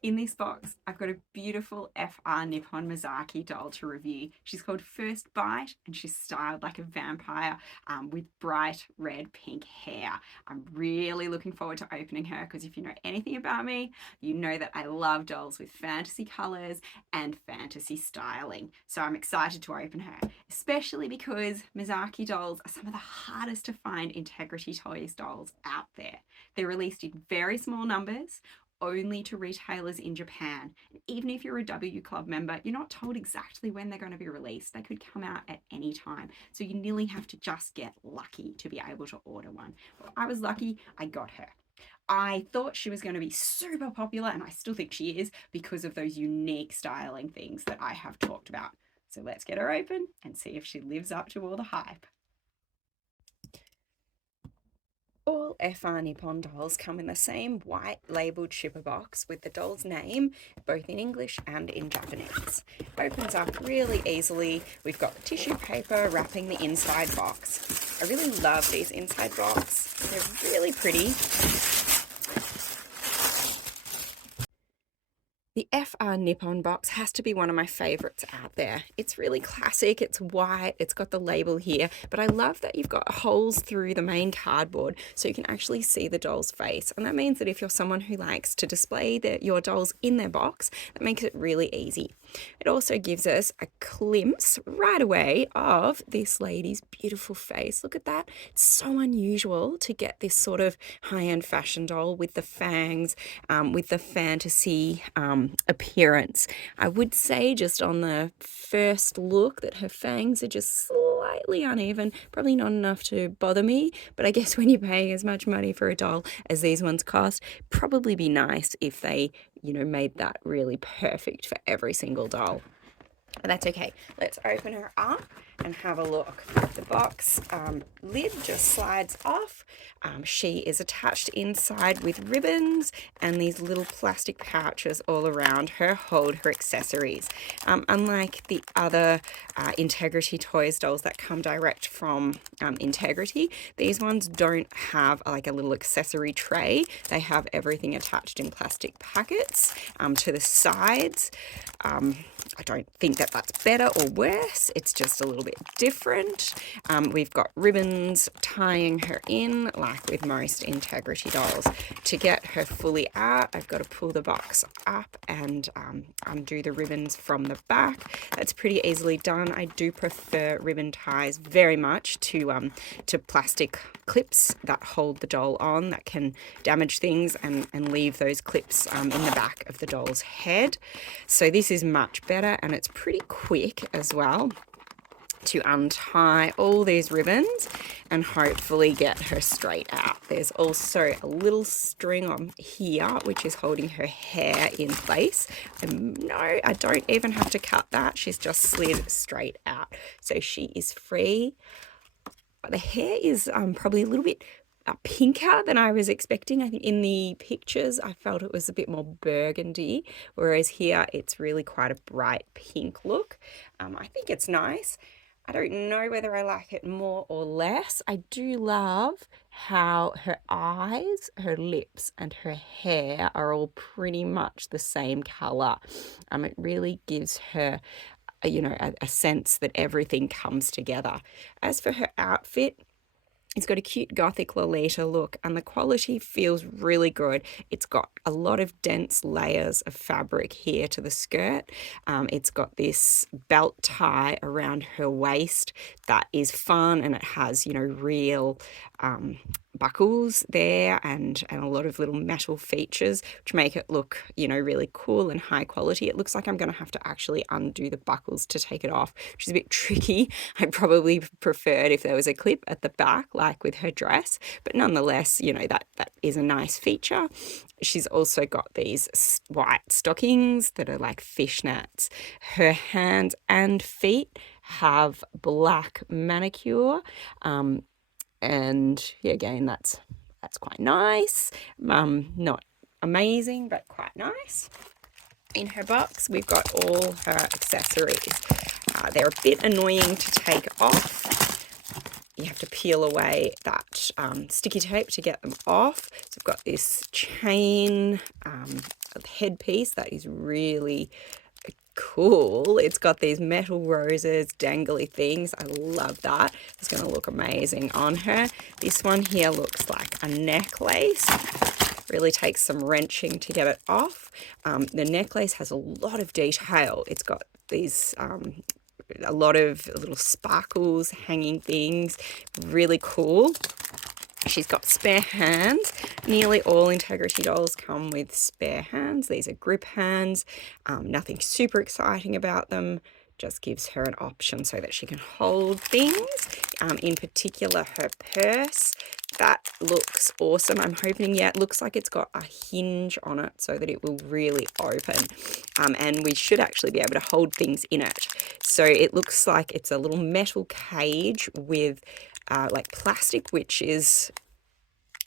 In this box, I've got a beautiful FR Nippon Misaki doll to review. She's called First Bite and she's styled like a vampire with bright red pink hair. I'm really looking forward to opening her because if you know anything about me, you know that I love dolls with fantasy colors and fantasy styling. So I'm excited to open her, especially because Misaki dolls are some of the hardest to find Integrity Toys dolls out there. They're released in very small numbers, only to retailers in Japan. Even if you're a W Club member, you're not told exactly when they're going to be released. They could come out at any time. So you nearly have to just get lucky to be able to order one. Well, I was lucky, I got her. I thought she was going to be super popular, and I still think she is because of those unique styling things that I have talked about. So let's get her open and see if she lives up to all the hype. All FR Nippon dolls come in the same white labelled shipper box with the doll's name both in English and in Japanese. Opens up really easily. We've got the tissue paper wrapping the inside box. I really love these inside box. They're really pretty. The FR Nippon box has to be one of my favorites out there. It's really classic, it's white, it's got the label here, but I love that you've got holes through the main cardboard so you can actually see the doll's face. And that means that if you're someone who likes to display your dolls in their box, that makes it really easy. It also gives us a glimpse right away of this lady's beautiful face. Look at that. It's so unusual to get this sort of high-end fashion doll with the fangs, with the fantasy appearance. I would say just on the first look that her fangs are just slightly uneven, probably not enough to bother me, but I guess when you're paying as much money for a doll as these ones cost, probably be nice if they, made that really perfect for every single doll. But that's okay. Let's open her up and have a look. The box lid just slides off. She is attached inside with ribbons, and these little plastic pouches all around her hold her accessories. Unlike the other Integrity Toys dolls that come direct from Integrity, these ones don't have like a little accessory tray. They have everything attached in plastic packets to the sides. I don't think that that's better or worse. It's just a little bit different. We've got ribbons tying her in, like with most Integrity dolls. To get her fully out, I've got to pull the box up and undo the ribbons from the back. That's pretty easily done. I do prefer ribbon ties very much to plastic clips that hold the doll on, that can damage things and leave those clips in the back of the doll's head. So this is much better, and it's pretty quick as well to untie all these ribbons and hopefully get her straight out. There's also a little string on here which is holding her hair in place. And no, I don't even have to cut that. She's just slid straight out. So she is free. The hair is probably a little bit pinker than I was expecting. I think in the pictures I felt it was a bit more burgundy, whereas here it's really quite a bright pink look. I think it's nice. I don't know whether I like it more or less. I do love how her eyes, her lips, and her hair are all pretty much the same colour. It really gives her a sense that everything comes together. As for her outfit, it's got a cute gothic Lolita look, and the quality feels really good. It's got a lot of dense layers of fabric here to the skirt. It's got this belt tie around her waist that is fun, and it has, real buckles there and a lot of little metal features which make it look, really cool and high quality. It looks like I'm going to have to actually undo the buckles to take it off, which is a bit tricky. I probably preferred if there was a clip at the back like with her dress, but nonetheless, that is a nice feature. She's also got these white stockings that are like fishnets. Her hands and feet have black manicure. And yeah, again, that's quite nice. Not amazing, but quite nice. In her box, we've got all her accessories. They're a bit annoying to take off. You have to peel away that sticky tape to get them off. So we've got this chain headpiece that is really cool. It's got these metal roses, dangly things. I love that. It's going to look amazing on her. This one here looks like a necklace. Really takes some wrenching to get it off. The necklace has a lot of detail. It's got these a lot of little sparkles, hanging things. Really cool. She's got spare hands. Nearly all Integrity dolls come with spare hands. These are grip hands. Nothing super exciting about them. Just gives her an option so that she can hold things. In particular, her purse. That looks awesome. I'm hoping, yeah, it looks like it's got a hinge on it so that it will really open. And we should actually be able to hold things in it. So it looks like it's a little metal cage with like plastic, which is,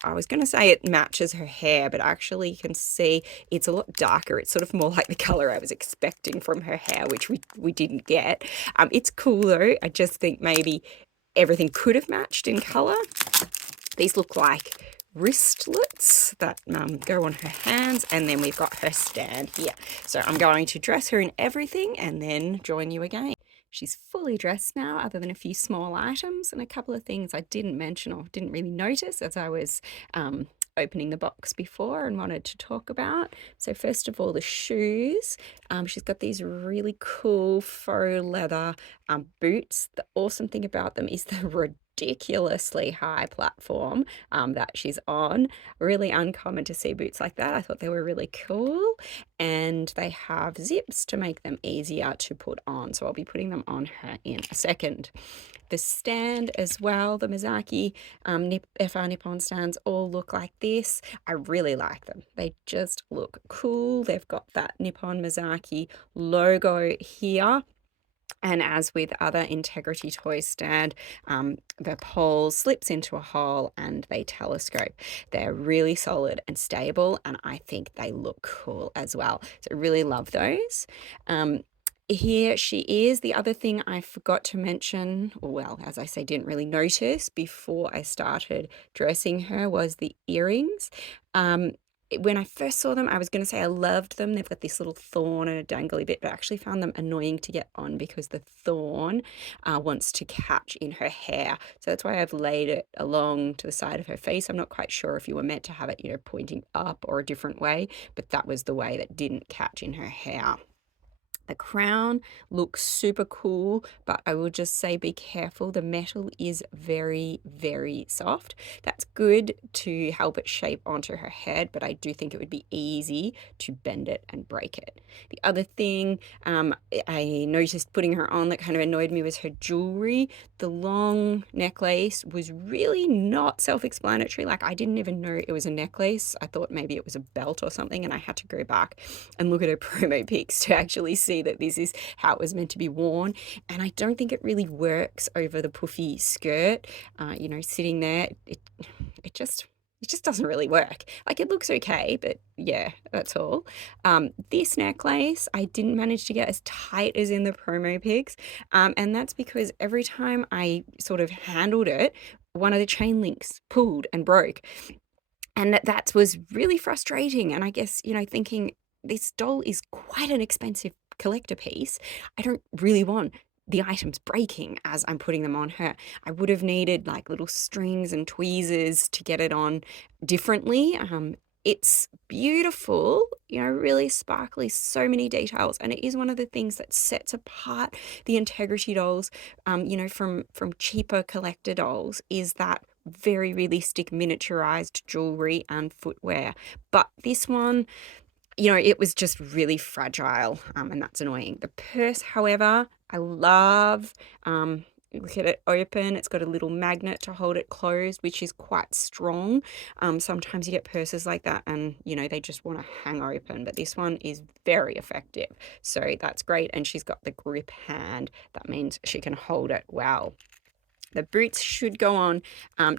I was going to say it matches her hair, but actually you can see it's a lot darker. It's sort of more like the color I was expecting from her hair, which we didn't get. It's cool though. I just think maybe everything could have matched in color. These look like wristlets that go on her hands, and then we've got her stand here. So I'm going to dress her in everything and then join you again. She's fully dressed now, other than a few small items and a couple of things I didn't mention or didn't really notice as I was opening the box before and wanted to talk about. So first of all, the shoes. She's got these really cool faux leather boots. The awesome thing about them is the ridiculously high platform that she's on. Really uncommon to see boots like that. I thought they were really cool, and they have zips to make them easier to put on, so I'll be putting them on her in a second. The stand as well, the Misaki FR Nippon stands all look like this. I really like them. They just look cool. They've got that Nippon Misaki logo here. And as with other Integrity Toys stand, the pole slips into a hole and they telescope. They're really solid and stable, and I think they look cool as well. So I really love those. Here she is. The other thing I forgot to mention, or well, as I say, didn't really notice before I started dressing her, was the earrings. When I first saw them, I was going to say I loved them. They've got this little thorn and a dangly bit, but I actually found them annoying to get on because the thorn wants to catch in her hair. So that's why I've laid it along to the side of her face. I'm not quite sure if you were meant to have it, pointing up or a different way, but that was the way that didn't catch in her hair. The crown looks super cool, but I will just say be careful. The metal is very, very soft. That's good to help it shape onto her head, but I do think it would be easy to bend it and break it. The other thing I noticed putting her on that kind of annoyed me was her jewelry. The long necklace was really not self-explanatory. Like, I didn't even know it was a necklace. I thought maybe it was a belt or something, and I had to go back and look at her promo pics to actually see that this is how it was meant to be worn. And I don't think it really works over the puffy skirt. Sitting there, it just doesn't really work. Like, it looks okay, but yeah, that's all. This necklace I didn't manage to get as tight as in the promo pics, and that's because every time I sort of handled it, one of the chain links pulled and broke. And that was really frustrating. And I guess, thinking this doll is quite an expensive collector piece. I don't really want the items breaking as I'm putting them on her. I would have needed like little strings and tweezers to get it on differently. It's beautiful, really sparkly, so many details. And it is one of the things that sets apart the Integrity dolls, from cheaper collector dolls, is that very realistic miniaturized jewelry and footwear. But this one, it was just really fragile, and that's annoying. The purse, however, I love. Look at it open. It's got a little magnet to hold it closed, which is quite strong. Sometimes you get purses like that and, they just want to hang open, but this one is very effective. So that's great. And she's got the grip hand. That means she can hold it well. The boots should go on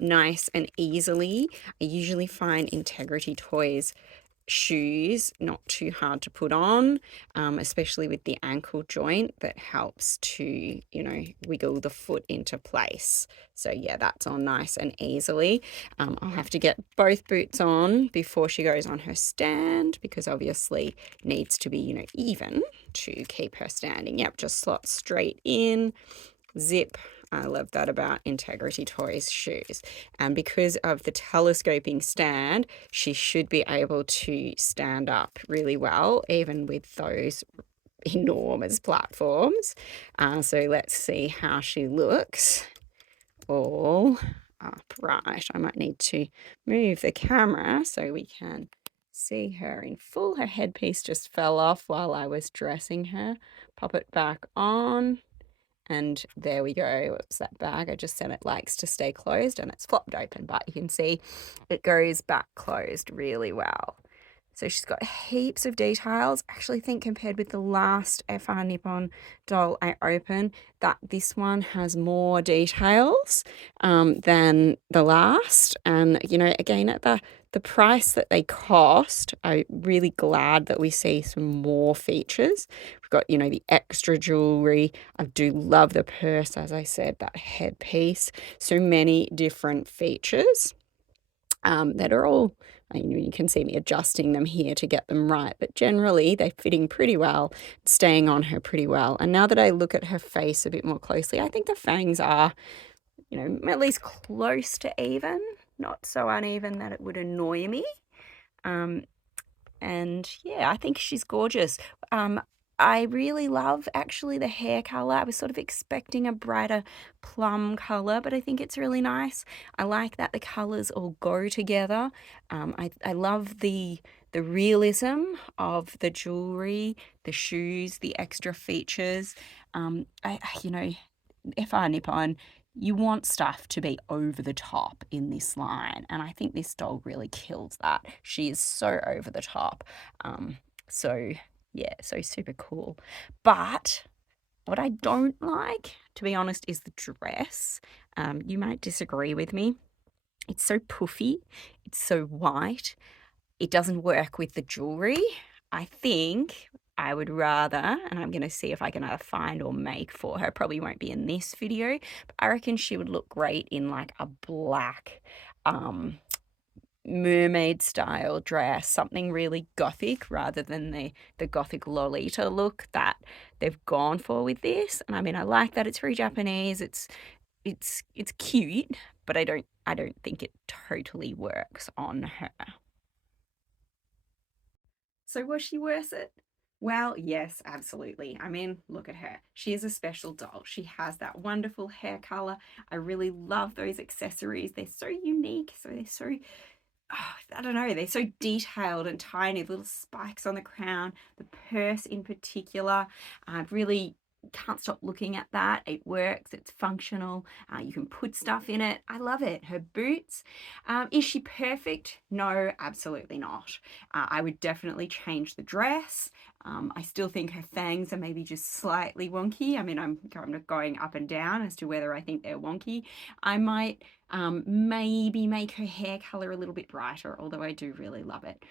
nice and easily. I usually find Integrity Toys shoes, not too hard to put on, especially with the ankle joint that helps to, you know, wiggle the foot into place. So yeah, that's on nice and easily. I'll have to get both boots on before she goes on her stand, because obviously needs to be, you know, even to keep her standing. Yep, just slot straight in, zip. I love that about Integrity Toys shoes. And because of the telescoping stand, she should be able to stand up really well, even with those enormous platforms. So let's see how she looks all upright. I might need to move the camera so we can see her in full. Her headpiece just fell off while I was dressing her. Pop it back on. And there we go. What's that bag? I just said it likes to stay closed, and it's flopped open, but you can see it goes back closed really well. So she's got heaps of details. I actually think compared with the last FR Nippon doll I opened, that this one has more details than the last. And, you know, again, at the price that they cost, I'm really glad that we see some more features. We've got, you know, the extra jewelry. I do love the purse, as I said, that headpiece. So many different features that are all, you can see me adjusting them here to get them right, but generally they're fitting pretty well, staying on her pretty well. And now that I look at her face a bit more closely, I think the fangs are, you know, at least close to even, not so uneven that it would annoy me. And yeah, I think she's gorgeous. I really love actually the hair color. I was sort of expecting a brighter plum color, but I think it's really nice. I like that the colors all go together. I love the realism of the jewelry, the shoes, the extra features. You know, FR Nippon, you want stuff to be over the top in this line, and I think this doll really kills that. She is so over the top. So yeah, so super cool. But what I don't like, to be honest, is the dress. You might disagree with me. It's so puffy, it's so white, it doesn't work with the jewelry. I think I would rather, and I'm going to see if I can either find or make for her, probably won't be in this video, but I reckon she would look great in like a black mermaid style dress, something really gothic rather than the gothic Lolita look that they've gone for with this. And I mean, I like that it's very Japanese, it's cute, but I don't think it totally works on her. So was she worth it? Well, yes, absolutely. I mean, look at her. She is a special doll. She has that wonderful hair color. I really love those accessories. They're so unique. So they're so, oh, I don't know, they're so detailed and tiny, little spikes on the crown, the purse in particular. I really can't stop looking at that. It works, it's functional. You can put stuff in it. I love it. Her boots. Is she perfect? No, absolutely not. I would definitely change the dress. I still think her fangs are maybe just slightly wonky. I mean, I'm kind of going up and down as to whether I think they're wonky. I might maybe make her hair color a little bit brighter, although I do really love it.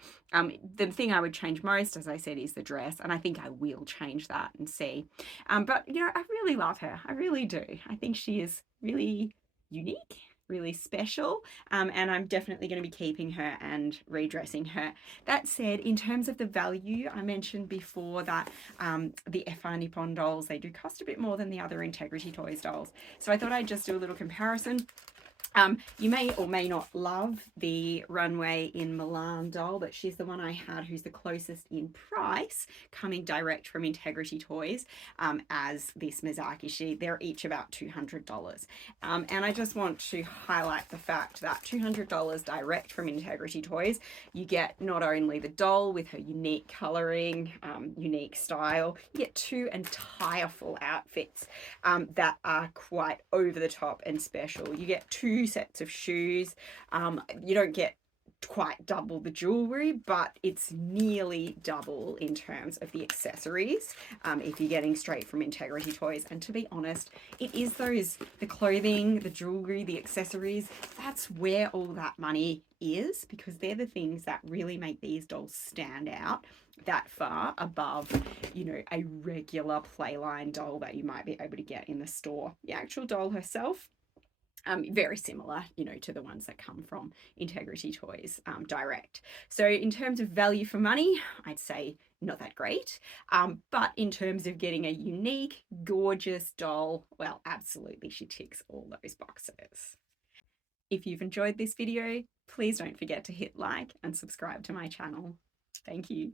The thing I would change most, as I said, is the dress, and I think I will change that and see. But, you know, I really love her. I really do. I think she is really unique, really special, and I'm definitely going to be keeping her and redressing her. That said, in terms of the value, I mentioned before that the FR Nippon dolls, they do cost a bit more than the other Integrity Toys dolls. So I thought I'd just do a little comparison. You may or may not love the Runway in Milan doll, but she's the one I had who's the closest in price, coming direct from Integrity Toys, as this Misaki. They're each about $200. And I just want to highlight the fact that $200 direct from Integrity Toys, you get not only the doll with her unique coloring, unique style, you get two entire full outfits that are quite over the top and special. You get two sets of shoes. You don't get quite double the jewelry, but it's nearly double in terms of the accessories if you're getting straight from Integrity Toys. And to be honest, it is the clothing, the jewelry, the accessories, that's where all that money is, because they're the things that really make these dolls stand out that far above, you know, a regular playline doll that you might be able to get in the store. The actual doll herself, very similar, you know, to the ones that come from Integrity Toys direct. So in terms of value for money, I'd say not that great. But in terms of getting a unique, gorgeous doll, well, absolutely, she ticks all those boxes. If you've enjoyed this video, please don't forget to hit like and subscribe to my channel. Thank you.